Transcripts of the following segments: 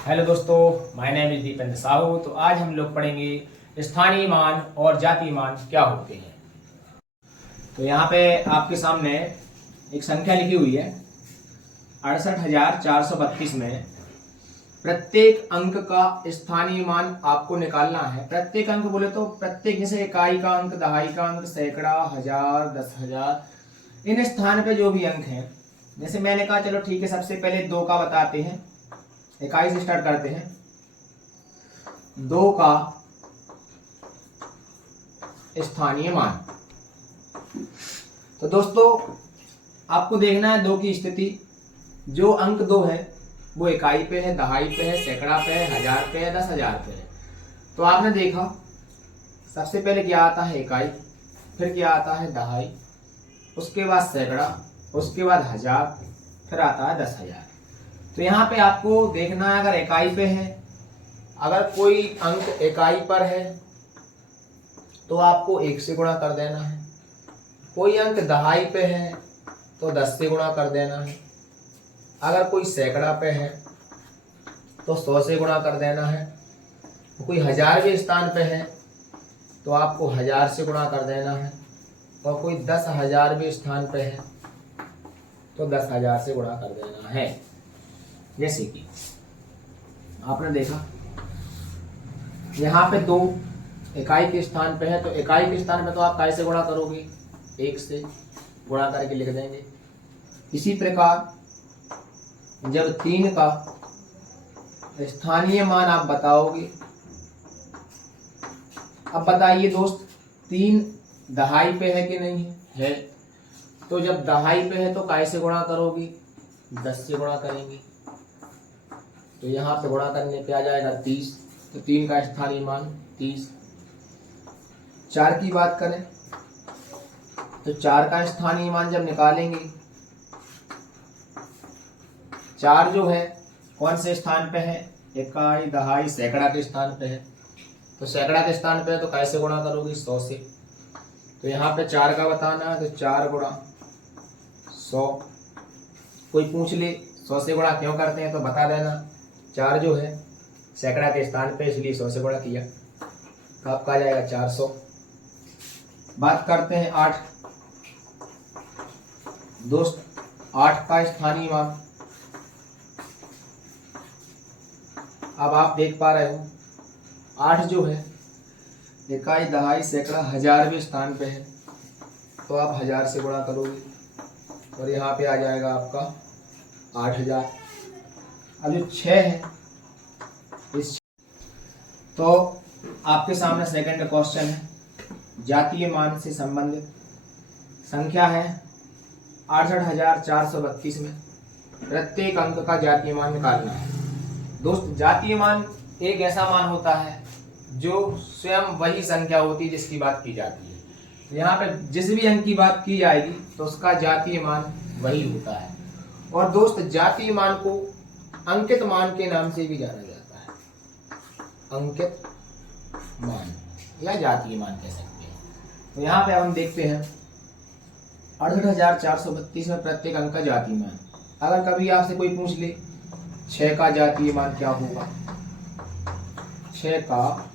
Hello दोस्तों, my name is Dipendra Sahu. तो आज हम लोग पढ़ेंगे स्थानीय मान और जातीय मान क्या होते हैं। तो यहाँ पे आपके सामने एक संख्या लिखी हुई है 68,432 में प्रत्येक अंक का स्थानीय मान आपको निकालना है। प्रत्येक अंक बोले तो प्रत्येक, जैसे इकाई का अंक, दहाई का अंक, सैकड़ा, हजार, 10,000, इन स्थान पे जो भी अंक हैं। जैसे मैंने कहा चलो ठीक है, सबसे पहले 2 का बताते हैं, इकाई से स्टार्ट करते हैं। 2 का स्थानीय मान। तो दोस्तों आपको देखना है 2 की स्थिति। जो अंक 2 है वो इकाई पे है, दहाई पे है, सैकड़ा पे है, हजार पे है, 10,000 पे है। तो आपने देखा सबसे पहले क्या आता है इकाई, फिर क्या आता है दहाई, उसके बाद सैकड़ा, उसके बाद हजार, फिर आता है 10,000। तो यहाँ पे आपको देखना है, अगर इकाई पे है, अगर कोई अंक इकाई पर है तो आपको 1 से गुणा कर देना है। कोई अंक दहाई पे है तो 10 से गुणा कर देना है। अगर कोई सैकड़ा पे है तो 100 से गुणा कर देना है। कोई हजारवें स्थान पे है तो आपको 1000 से गुणा कर देना है। और कोई 10,000वें स्थान पे है तो 10,000 से गुणा कर देना है। जैसे कि आपने देखा यहाँ पे 2 इकाई के स्थान पे है, तो इकाई के स्थान पे तो आप काय से गुणा करोगे, 1 से गुणा करके लिख देंगे। इसी प्रकार जब 3 का स्थानीय मान आप बताओगे, अब बताइए दोस्त 3 दहाई पे है कि नहीं है? तो जब दहाई पे है तो काय से गुणा करोगे, 10 से गुणा करेंगे। तो यहाँ पे गुणा करने पे आ जाएगा 30। तो 3 का स्थानीय मान 30। 4 की बात करें तो 4 का स्थानीय मान जब निकालेंगे, 4 जो है कौन से स्थान पे है, इकाई, दहाई, सैकड़ा के स्थान पे है। तो सैकड़ा के स्थान पे है तो कैसे गुणा करोगे, 100 से। तो यहाँ पे 4 का बताना है तो 4 गुणा 100। कोई पूछ ले 100 से गुणा क्यों करते हैं तो बता देना, 4 जो है सैकड़ा के स्थान पे, इसलिए 100 से गुणा किया। तो आपका आ जाएगा 400। बात करते हैं 8। दोस्त 8 का स्थानीय मान, अब आप देख पा रहे हो 8 जो है इकाई, दहाई, सैकड़ा, हजारवें स्थान पे है तो आप 1000 से गुणा करोगे और यहाँ पे आ जाएगा आपका 8000। अब जो 6 है, इस तो आपके सामने सेकंड क्वेश्चन है, जातीय मान से संबंधित संख्या है 68,432 में प्रत्येक अंक का जातीय मान निकालना है। दोस्त जातीय मान एक ऐसा मान होता है जो स्वयं वही संख्या होती है जिसकी बात की जाती है। यहाँ पे जिस भी अंक की बात की जाएगी तो उसका जातीय मान वही होता है। और दोस्त जातीय मान को अंकित मान के नाम से भी जाना जाता है। अंकित मान या जातीय मान कह सकते हैं। तो यहाँ पे हम देखते हैं 68,432 में प्रत्येक अंक का जातीय मान। अगर कभी आपसे कोई पूछ ले 6 का जातीय मान क्या होगा, 6 का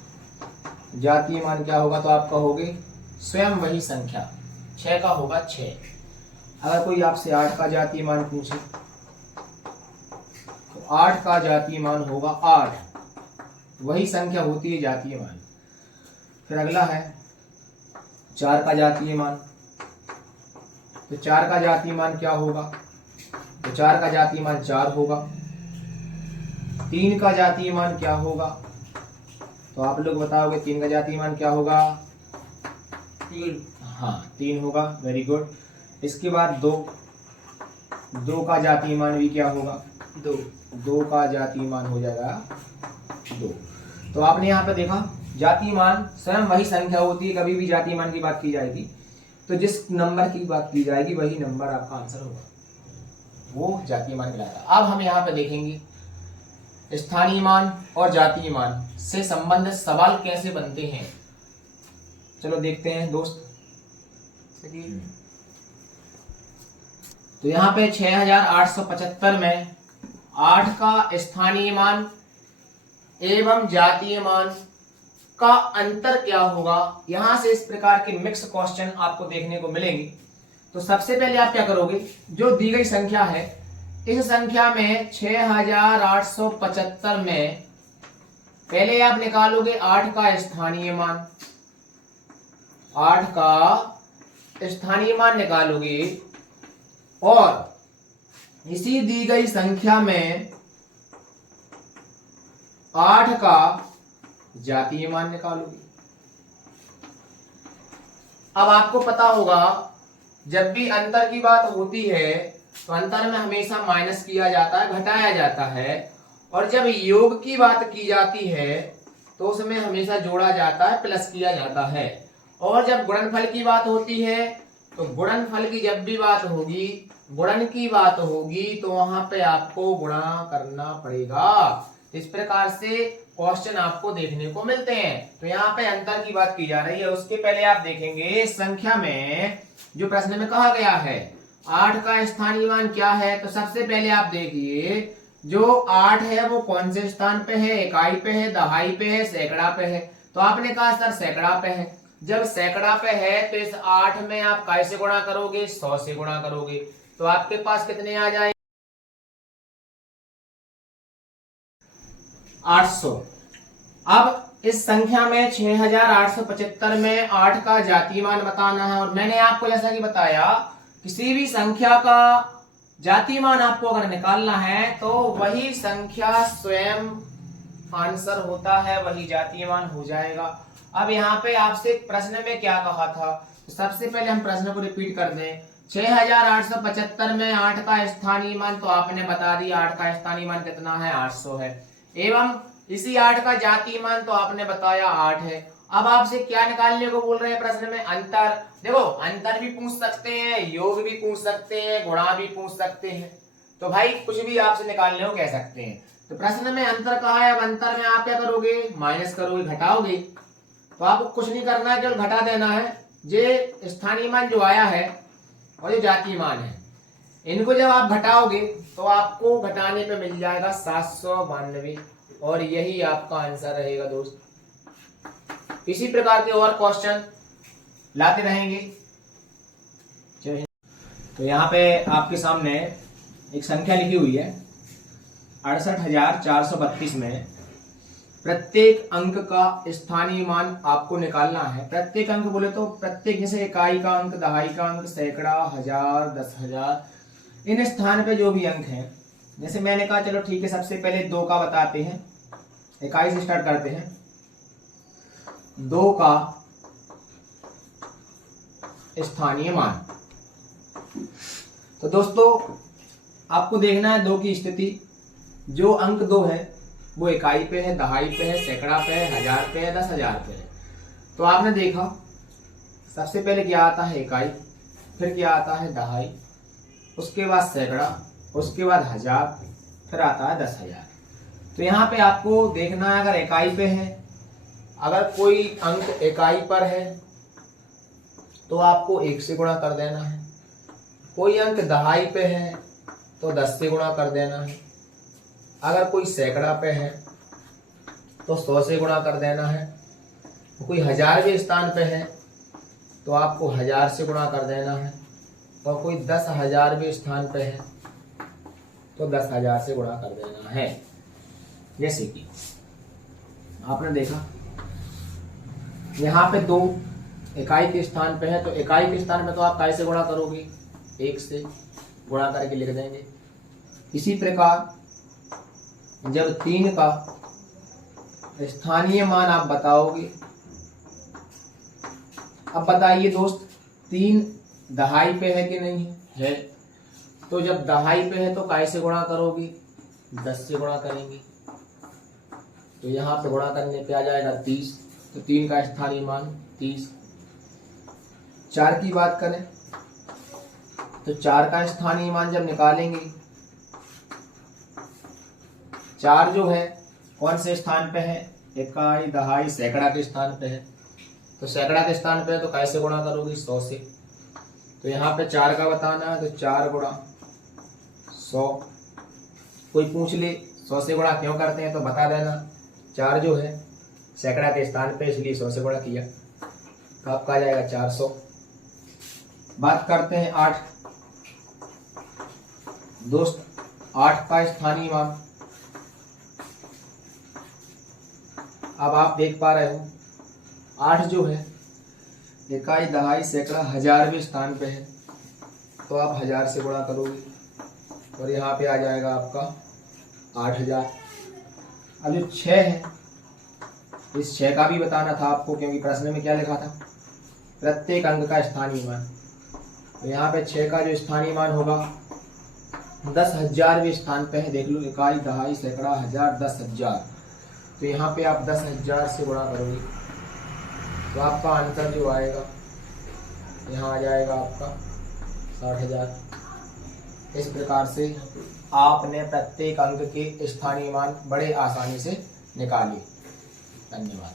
जातीय मान क्या होगा, तो आप कहोगे स्वयं वही संख्या 6 का होगा 6। अगर कोई आपसे 8 का जातीय मान पूछे तो 8 का जातीय मान होगा 8, वही संख्या होती है जातीय मान। फिर अगला है 4 का जातीय मान। तो 4 का जातीय मान क्या होगा, तो 4 का जातीय मान 4 होगा। 3 का जातीय मान क्या होगा, तो आप लोग बताओगे 3 का जातीय मान क्या होगा, 3। हाँ 3 होगा, वेरी गुड। इसके बाद 2 का जातीय मान भी क्या होगा, 2 का जातीय मान हो जाएगा 2। तो आपने यहाँ पे देखा जातीय मान स्वयं वही संख्या होती है। कभी भी जातीय मान की बात की जाएगी तो जिस नंबर की बात की जाएगी वही नंबर आपका आंसर होगा, वो जातीय मान कहलाएगा। अब हम यहाँ पे देखेंगे स्थानीय मान और जातीय मान से संबंधित सवाल कैसे बनते हैं। चलो देखते हैं दोस्त। तो यहाँ पे 6,875 में 8 का स्थानीय मान एवं जातीय मान का अंतर क्या होगा। यहां से इस प्रकार के मिक्स क्वेश्चन आपको देखने को मिलेंगे। तो सबसे पहले आप क्या करोगे, जो दी गई संख्या है इस संख्या में 6875 में पहले आप निकालोगे 8 का स्थानीय मान, 8 का स्थानीय मान निकालोगे और इसी दी गई संख्या में 8 का जातीय मान निकालोगे। अब आपको पता होगा जब भी अंतर की बात होती है तो अंतर में हमेशा माइनस किया जाता है, घटाया जाता है, और जब योग की बात की जाती है तो उसमें हमेशा जोड़ा जाता है, प्लस किया जाता है। और जब गुणनफल की बात होती है तो गुणनफल की जब भी बात होगी, गुणन की बात होगी तो वहां पे आपको गुणा करना पड़ेगा। इस प्रकार से क्वेश्चन आपको देखने को मिलते हैं। तो यहाँ पे अंतर की बात की जा रही है। उसके पहले आप देखेंगे संख्या में जो प्रश्न में कहा गया है 8 का स्थानीय मान क्या है। तो सबसे पहले आप देखिए जो 8 है वो कौन से स्थान पे है, इकाई पे है, दहाई पे है, सैकड़ा पे है। तो आपने कहा सर सैकड़ा पे है। जब सैकड़ा पे है तो इस 8 में आप कैसे गुणा करोगे, 100 से गुणा करोगे। तो आपके पास कितने आ जाएंगे, 800। अब इस संख्या में 6875 में 8 का जातीय मान बताना है। और मैंने आपको जैसा कि बताया किसी भी संख्या का जातीय मान आपको अगर निकालना है तो वही संख्या स्वयं आंसर होता है, वही जातीय मान हो जाएगा। अब यहाँ पे आपसे प्रश्न में क्या कहा था, तो सबसे पहले हम प्रश्न को रिपीट कर दें। 6875 में 8 का स्थानीय मान तो आपने बता दिया, 8 का स्थानीय मान कितना है, 800 है। एवं इसी 8 का जातीय मान तो आपने बताया 8 है। अब आपसे क्या निकालने को बोल रहे हैं प्रश्न में, अंतर। देखो अंतर भी पूछ सकते हैं, योग भी पूछ सकते हैं, गुणा भी पूछ सकते हैं, तो भाई कुछ भी आपसे निकालने को कह सकते हैं। तो प्रश्न में अंतर कहा है, अब अंतर में आप क्या करोगे, माइनस करोगे, घटाओगे। तो आपको कुछ नहीं करना है, केवल घटा देना है। जे स्थानीय मान जो आया है और जो जातीय मान है इनको जब आप घटाओगे तो आपको घटाने पे मिल जाएगा 792 और यही आपका आंसर रहेगा दोस्त। इसी प्रकार के और क्वेश्चन लाते रहेंगे। तो यहाँ पे आपके सामने एक संख्या लिखी हुई है 68,432 में प्रत्येक अंक का स्थानीय मान आपको निकालना है। प्रत्येक अंक बोले तो प्रत्येक, जैसे इकाई का अंक, दहाई का अंक, सैकड़ा, हजार, 10,000, इन स्थान पे जो भी अंक हैं। जैसे मैंने कहा चलो ठीक है, सबसे पहले 2 का बताते हैं, इकाई से स्टार्ट करते हैं। 2 का स्थानीय मान। तो दोस्तों आपको देखना है 2 की स्थिति। जो अंक 2 है वो इकाई पे है, दहाई पे है, सैकड़ा पे है, हजार पे है, 10,000 पे है। तो आपने देखा सबसे पहले क्या आता है, इकाई, फिर क्या आता है, दहाई, उसके बाद सैकड़ा, उसके बाद हजार, फिर आता है 10,000। तो यहाँ पे आपको देखना है अगर इकाई पे है, अगर कोई अंक इकाई पर है तो आपको 1 से गुणा कर देना है। कोई अंक दहाई पे है तो 10 से गुणा कर देना है। अगर कोई सैकड़ा पे है तो 100 से गुणा कर देना है। कोई 1000वें स्थान पे है तो आपको 1000 से गुणा कर देना है। और कोई 10,000वें स्थान पे है तो 10,000 से गुणा कर देना है। जैसे कि आपने देखा यहाँ पे 2 इकाई के स्थान पे है, तो इकाई के स्थान पे तो आप कैसे गुणा करोगे, 1 से गुणा करके लिख देंगे। इसी प्रकार जब 3 का स्थानीय मान आप बताओगे, अब बताइए दोस्त 3 दहाई पे है कि नहीं है, तो जब दहाई पे है तो कैसे गुणा करोगे, 10 से गुणा करेंगे। तो यहाँ पे गुणा करने पे आ जाएगा 30, तो 3 का स्थानीय मान 30। 4 की बात करें तो 4 का स्थानीय मान जब निकालेंगे, 4 जो है कौन से स्थान पे है, इकाई, दहाई, सैकड़ा के स्थान पे है। तो सैकड़ा के स्थान पे है तो कैसे गुणा करोगे, 100 से। तो यहाँ पे 4 का बताना है तो 4 गुणा 100। कोई पूछ ले 100 से गुणा क्यों करते हैं तो बता देना, 4 जो है सैकड़ा के स्थान पे, इसलिए 100 से गुणा किया तो आपका आ जाएगा 400। बात करते हैं 8। दोस्त 8 का स्थानीय मान, अब आप देख पा रहे हो 8 जो है इकाई, दहाई, सैकड़ा, हजारवें स्थान पे है, तो आप 1000 से गुणा करोगे और यहाँ पे आ जाएगा आपका 8000। अब जो 6 है, इस 6 का भी बताना था आपको, क्योंकि प्रश्न में क्या लिखा था, प्रत्येक अंक का स्थानीय मान। तो यहाँ पे 6 का जो स्थानीय मान होगा 10,000वें स्थान पे है। देख लो, इकाई, दहाई, सैकड़ा, हजार, 10,000। तो यहाँ पे आप 10,000 से गुणा करोगे तो आपका आंसर जो आएगा यहाँ आ जाएगा आपका 60,000। इस प्रकार से आपने प्रत्येक अंक के स्थानीय मान बड़े आसानी से निकाले। धन्यवाद।